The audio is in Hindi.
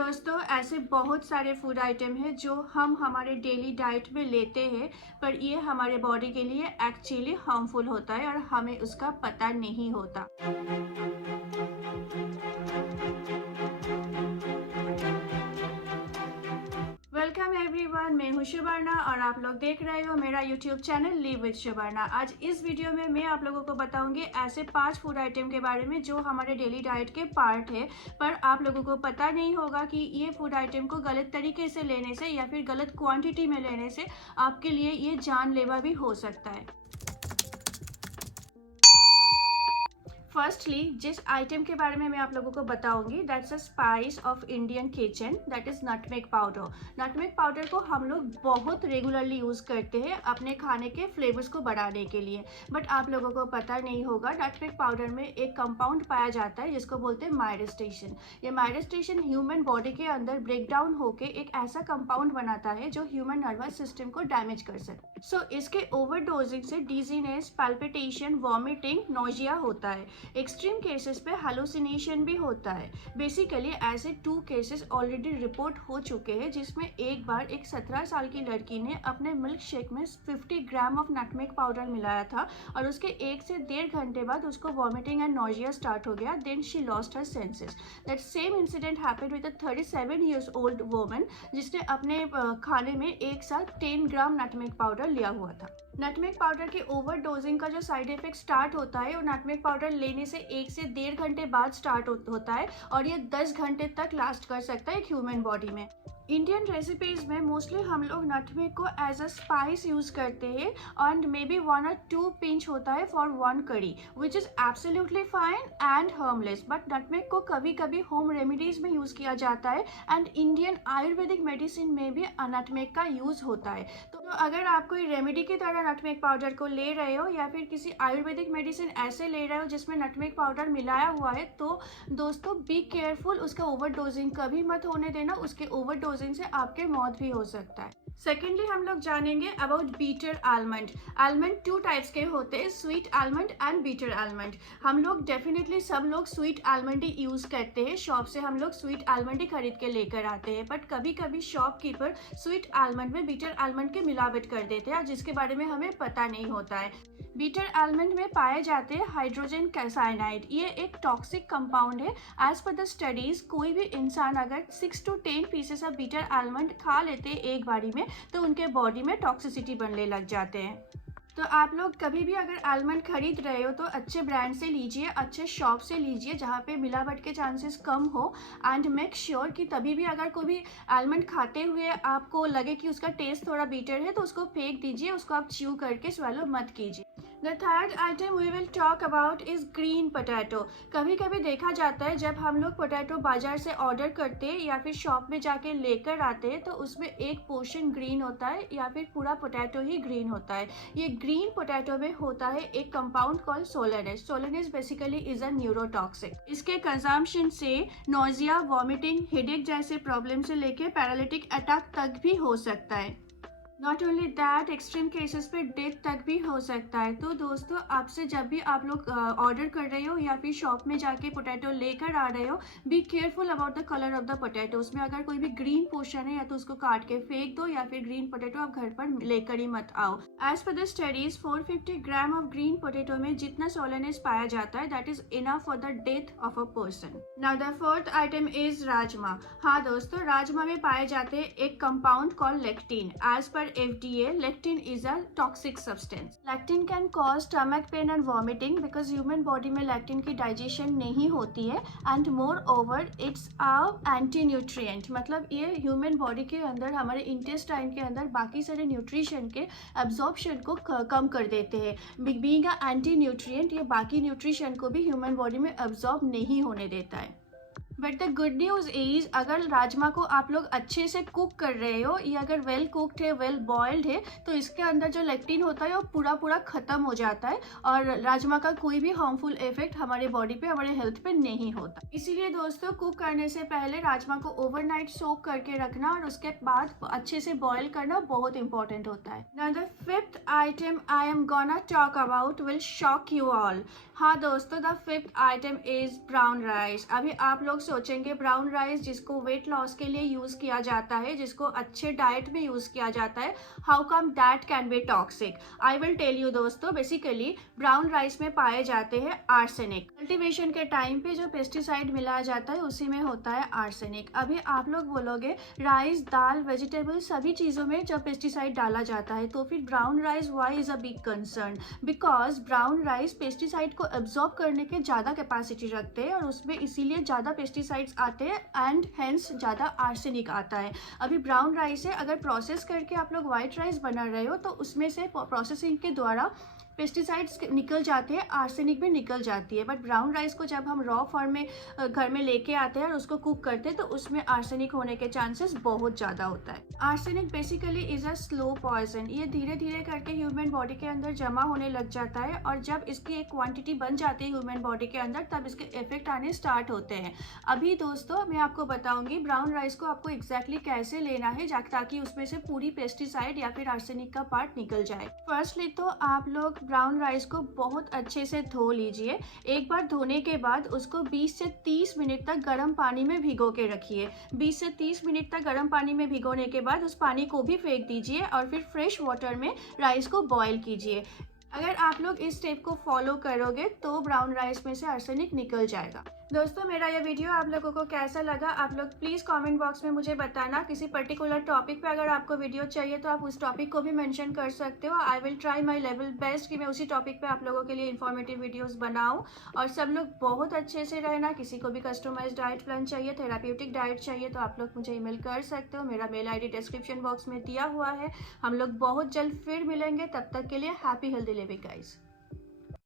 दोस्तों ऐसे बहुत सारे फूड आइटम हैं जो हम हमारे डेली डाइट में लेते हैं, पर ये हमारे बॉडी के लिए एक्चुअली हार्मफुल होता है और हमें उसका पता नहीं होता। वेलकम एवरीवन, मैं हूं शुबर्णा और आप लोग देख रहे हो मेरा यूट्यूब चैनल लिव विद शुबर्णा। आज इस वीडियो में मैं आप लोगों को बताऊंगी ऐसे 5 फूड आइटम के बारे में जो हमारे डेली डाइट के पार्ट है, पर आप लोगों को पता नहीं होगा कि ये फूड आइटम को गलत तरीके से लेने से या फिर गलत क्वांटिटी में लेने से आपके लिए ये जानलेवा भी हो सकता है। फर्स्टली जिस आइटम के बारे में मैं आप लोगों को बताऊंगी that's a spice of Indian kitchen, that is nutmeg powder. Nutmeg powder को हम लोग बहुत रेगुलरली यूज़ करते हैं अपने खाने के फ्लेवर्स को बढ़ाने के लिए, बट आप लोगों को पता नहीं होगा नटमेग पाउडर में एक कंपाउंड पाया जाता है जिसको बोलते हैं माइरेस्टेशन। ये माइरेस्टेशन ह्यूमन बॉडी के अंदर ब्रेक डाउन होकर एक ऐसा कंपाउंड बनाता है जो ह्यूमन नर्वस सिस्टम को डैमेज कर सकता है। सो इसके ओवरडोजिंग से डिजीनेस, पैल्पिटेशन, वॉमिटिंग, नोजिया होता है। एक्सट्रीम केसेस पे हालुसिनेशन भी होता है। बेसिकली ऐसे 2 केसेस ऑलरेडी रिपोर्ट हो चुके हैं जिसमें एक बार एक 17 साल की लड़की ने अपने मिल्क शेक में 50 ग्राम ऑफ नटमेग पाउडर मिलाया था और उसके 1 से 1.5 घंटे बाद उसको वॉमिटिंग एंड नोजिया स्टार्ट हो गया। Then she lost her senses. That same incident happened with a 37 years old woman जिसने अपने खाने में एक साथ 10 ग्राम नटमेग पाउडर लिया हुआ था। नटमेग पाउडर के ओवरडोजिंग का जो साइड इफेक्ट स्टार्ट होता है वो नटमेग पाउडर लेने से 1 से 1.5 घंटे बाद स्टार्ट होता है और ये 10 घंटे तक लास्ट कर सकता है एक ह्यूमन बॉडी में। इंडियन रेसिपीज में मोस्टली हम लोग नटमेग को एज अ स्पाइस यूज करते हैं and may be 1 or 2 pinch होता है फॉर 1 करी, which is absolutely fine and harmless. But nutmeg को कभी कभी होम रेमेडीज में यूज किया जाता है एंड इंडियन आयुर्वेदिक मेडिसिन में भी नटमेग का यूज होता है। तो अगर आप कोई रेमेडी की तरह नटमेग पाउडर को ले रहे हो या फिर किसी आयुर्वेदिक मेडिसिन ऐसे ले रहे हो जिसमें नटमेग पाउडर मिलाया हुआ है, तो दोस्तों बी केयरफुल, उसका ओवरडोजिंग कभी मत होने देना। उसके ओवरडोजिंग से आपके मौत भी हो सकता है। सेकेंडली हम लोग जानेंगे about bitter almond. Almond 2 types के होते हैं, sweet almond and bitter almond. हम लोग डेफिनेटली सब लोग स्वीट आलमंड ही यूज करते हैं, शॉप से हम लोग स्वीट आलमंड ही खरीद के लेकर आते हैं, बट कभी कभी शॉपकीपर स्वीट आलमंड में बीटर आलमंड के मिलावट कर देते हैं जिसके बारे में हमें पता नहीं होता है। बीटर आलमंड में पाए जाते हैं हाइड्रोजन साइनाइड। ये एक टॉक्सिक कंपाउंड है। एज पर द स्टडीज कोई भी इंसान अगर 6 to 10 pieces of bitter almond खा लेते हैं एक बारी में तो उनके बॉडी में टॉक्सिसिटी बनने लग जाते हैं। तो आप लोग कभी भी अगर आलमंड खरीद रहे हो तो अच्छे ब्रांड से लीजिए, अच्छे शॉप से लीजिए जहाँ पे मिलावट के चांसेस कम हो, एंड मेक श्योर कि तभी भी अगर कोई भी आलमंड खाते हुए आपको लगे कि उसका टेस्ट थोड़ा बीटर है तो उसको फेंक दीजिए, उसको आप च्यू करके स्वेलो मत कीजिए। The third item we will talk about is green potato. कभी कभी देखा जाता है जब हम लोग पोटैटो बाजार से ऑर्डर करते हैं या फिर शॉप में जाके लेकर आते हैं तो उसमें एक पोर्शन ग्रीन होता है या फिर पूरा पोटैटो ही ग्रीन होता है। ये ग्रीन पोटैटो में होता है एक compound called solanine. Solanine basically is a neurotoxic. इसके कंजम्पशन से नोजिया, वॉमिटिंग, हेडेक जैसे प्रॉब्लम से लेके पैरालिटिक अटैक तक भी हो सकता है। Not only that, extreme cases पे डेथ तक भी हो सकता है। तो दोस्तों आपसे जब भी आप लोग ऑर्डर कर रहे हो या फिर शॉप में जाके पोटैटो लेकर आ रहे हो, be careful about the colour of the potato. उसमें अगर कोई भी ग्रीन पोर्शन है या तो उसको काट के फेंक दो या फिर ग्रीन पोटैटो आप घर पर लेकर ही मत आओ। As per the studies 450 gram of green potato में जितना सोलेनिस पाया जाता है that is enough for the death of a person. Now the fourth item is rajma. हाँ दोस्तों, राजमा में पाए जाते हैं एक compound called lectin. As per FDA, lectin is a toxic substance. Lectin can cause stomach pain and vomiting because human body में lectin की digestion नहीं होती है and moreover it's a anti-nutrient। मतलब ये human body के अंदर, हमारे intestine के अंदर बाकी सारे nutrition के absorption को कम कर देते हैं। Being a anti-nutrient ये बाकी nutrition को भी human body में absorb नहीं होने देता है। But the good news is अगर राजमा को आप लोग अच्छे से कुक कर रहे हो, ये अगर वेल कुकड है, वेल बॉइल्ड है, तो इसके अंदर जो लेक्टिन होता है वो पूरा खत्म हो जाता है और राजमा का कोई भी हार्मफुल इफेक्ट हमारे बॉडी पे, हमारे हेल्थ पे नहीं होता। इसीलिए दोस्तों कुक करने से पहले राजमा को ओवरनाइट सोक करके रखना और उसके बाद अच्छे से बॉयल करना बहुत इंपॉर्टेंट होता है। Now the fifth item I am gonna talk about will shock you all. हाँ दोस्तों, the fifth item is brown rice. अभी आप लोग सोचेंगे ब्राउन राइस जिसको वेट लॉस के लिए यूज़ किया जाता है, जिसको अच्छे डाइट में यूज़ किया जाता है, how come that can be toxic? I will tell you दोस्तों। बेसिकली ब्राउन राइस में पाए जाते हैं आर्सेनिक। कल्टीवेशन के टाइम पे जो पेस्टिसाइड मिलाया जाता है उसी में होता है आर्सेनिक। अभी आप लोग बोलोगे राइस, दाल, वेजिटेबल सभी चीज़ों में जब पेस्टिसाइड डाला जाता है तो फिर brown rice why is a big concern? Because brown rice pesticide को एब्जॉर्ब करने के ज़्यादा कैपेसिटी रखते हैं और उसमें इसीलिए ज़्यादा पेस्टिसाइड्स आते हैं एंड हेंस ज़्यादा आर्सेनिक आता है। अभी ब्राउन राइस है, अगर प्रोसेस करके आप लोग वाइट राइस बना रहे हो तो उसमें से प्रोसेसिंग के द्वारा पेस्टिसाइड्स निकल जाते हैं, आर्सेनिक भी निकल जाती है। बट ब्राउन राइस को जब हम रॉ फॉर्म में घर में लेके आते हैं और उसको कुक करते हैं तो उसमें आर्सेनिक होने के चांसेस बहुत ज़्यादा होता है। Arsenic basically is a slow poison. ये धीरे धीरे करके ह्यूमन बॉडी के अंदर जमा होने लग जाता है और जब इसकी एक क्वांटिटी बन जाती है ह्यूमन बॉडी के अंदर तब इसके इफेक्ट आने स्टार्ट होते हैं। अभी दोस्तों मैं आपको बताऊंगी ब्राउन राइस को आपको एग्जैक्टली कैसे लेना है ताकि उसमें से पूरी पेस्टिसाइड या फिर आर्सेनिक का पार्ट निकल जाए। फर्स्टली तो आप लोग ब्राउन राइस को बहुत अच्छे से धो लीजिए। एक बार धोने के बाद उसको 20 से 30 मिनट तक गर्म पानी में भिगो के रखिए। 20 से 30 मिनट तक गर्म पानी में भिगोने के बाद उस पानी को भी फेंक दीजिए और फिर फ्रेश वाटर में राइस को बॉईल कीजिए। अगर आप लोग इस स्टेप को फॉलो करोगे तो ब्राउन राइस में से आर्सेनिक निकल जाएगा। दोस्तों मेरा ये वीडियो आप लोगों को कैसा लगा आप लोग प्लीज़ कमेंट बॉक्स में मुझे बताना। किसी पर्टिकुलर टॉपिक पे अगर आपको वीडियो चाहिए तो आप उस टॉपिक को भी मेंशन कर सकते हो। I will try my level best कि मैं उसी टॉपिक पे आप लोगों के लिए इन्फॉर्मेटिव वीडियोस बनाऊं। और सब लोग बहुत अच्छे से रहना। किसी को भी कस्टमाइज्ड डाइट प्लान चाहिए, थेराप्यूटिक डाइट चाहिए तो आप लोग मुझे ईमेल कर सकते हो। मेरा मेल ID डिस्क्रिप्शन बॉक्स में दिया हुआ है। हम लोग बहुत जल्द फिर मिलेंगे, तब तक के लिए हैप्पी हेल्दी लिविंग गाइस।